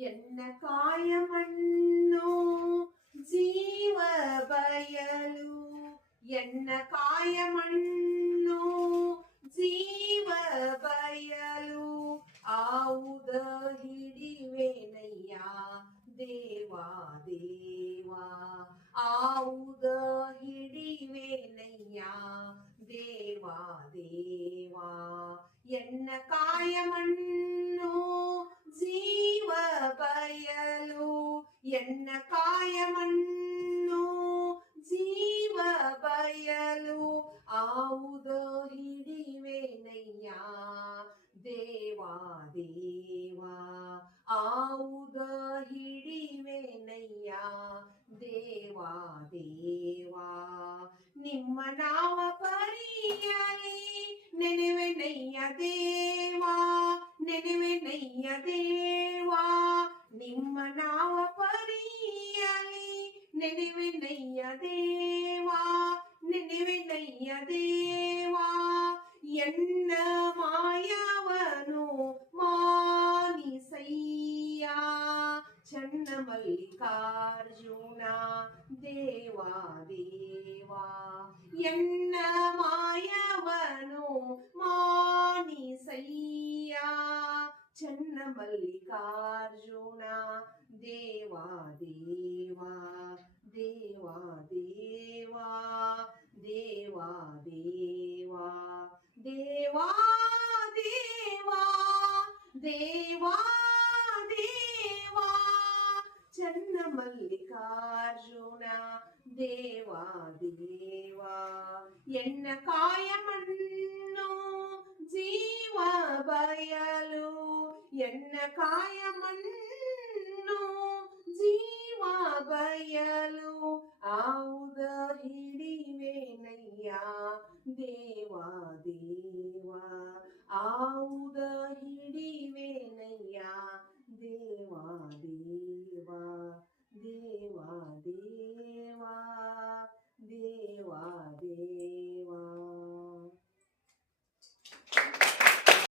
ಎನ್ನ ಕಾಯಮಣ್ಣು ಜೀವ ಬಯಲು, ಎನ್ನ ಕಾಯಮಣ್ಣು ಜೀವ ಬಯಲು, ಆವುದ ಹಿಡಿವೆನಯ್ಯ ದೇವಾ ದೇವಾ, ಆವುದ ಹಿಡಿವೆನಯ್ಯ ದೇವಾ ದೇವಾ. ಎನ್ನ ಕಾಯಮಣ್ಣು ಜೀವ ಬಯಲು, ಎನ್ನ ಕಾಯಮಣ್ಣು ಜೀವ ಬಯಲು, ಆವುದ ಹಿಡಿವೆನಯ್ಯ ದೇವಾ ದೇವಾ, ಆವುದ ಹಿಡಿವೆನಯ್ಯ ದೇವಾ ದೇವಾ. ನಿಮ್ಮ ನಾವ ಪರಿಯಲಿ ನೆನೆವೆನಯ್ಯ ದೇವಾ, ನೆನೆವೆನಯ್ಯ ದೇವಾ, ನಿಮ್ಮ ನಾವ ಪರಿಯಲಿ ನೆನೆವೆನಯ್ಯ ದೇವಾ, ನೆನೆವೆನಯ್ಯ ದೇವಾ. ಎನ್ನ ಮಾಯವನು ಮಾನಿಸಯ್ಯ ಚನ್ನಮಲ್ಲಿಕಾರ್ಜುನ ದೇವಾ ದೇವಾ. ಎನ್ನ ಮಾಯವನು ಮಾನಿಸಯ್ಯ ಚನ್ನಮಲ್ಲಿಕಾರ್ಜುನ ದೇವಾ ದೇವಾ, ದೇವಾ ದೇವಾ, ದೇವಾ ದೇವಾ, ದೇವಾ ದೇವಾ, ದೇವಾ ದೇವಾ, ಚನ್ನಮಲ್ಲಿಕಾರ್ಜುನ ದೇವಾ ದೇವಾ. ಎನ್ನ ಕಾಯಮಣ್ಣು ಜೀವ ಬಯಲು, ಎನ್ನ ಕಾಯಮಣ್ಣು ಜೀವ ಬಯಲು, ಆವುದ ಹಿಡಿವೆನಯ್ಯ ದೇವಾ ದೇವಾ, ಆವುದ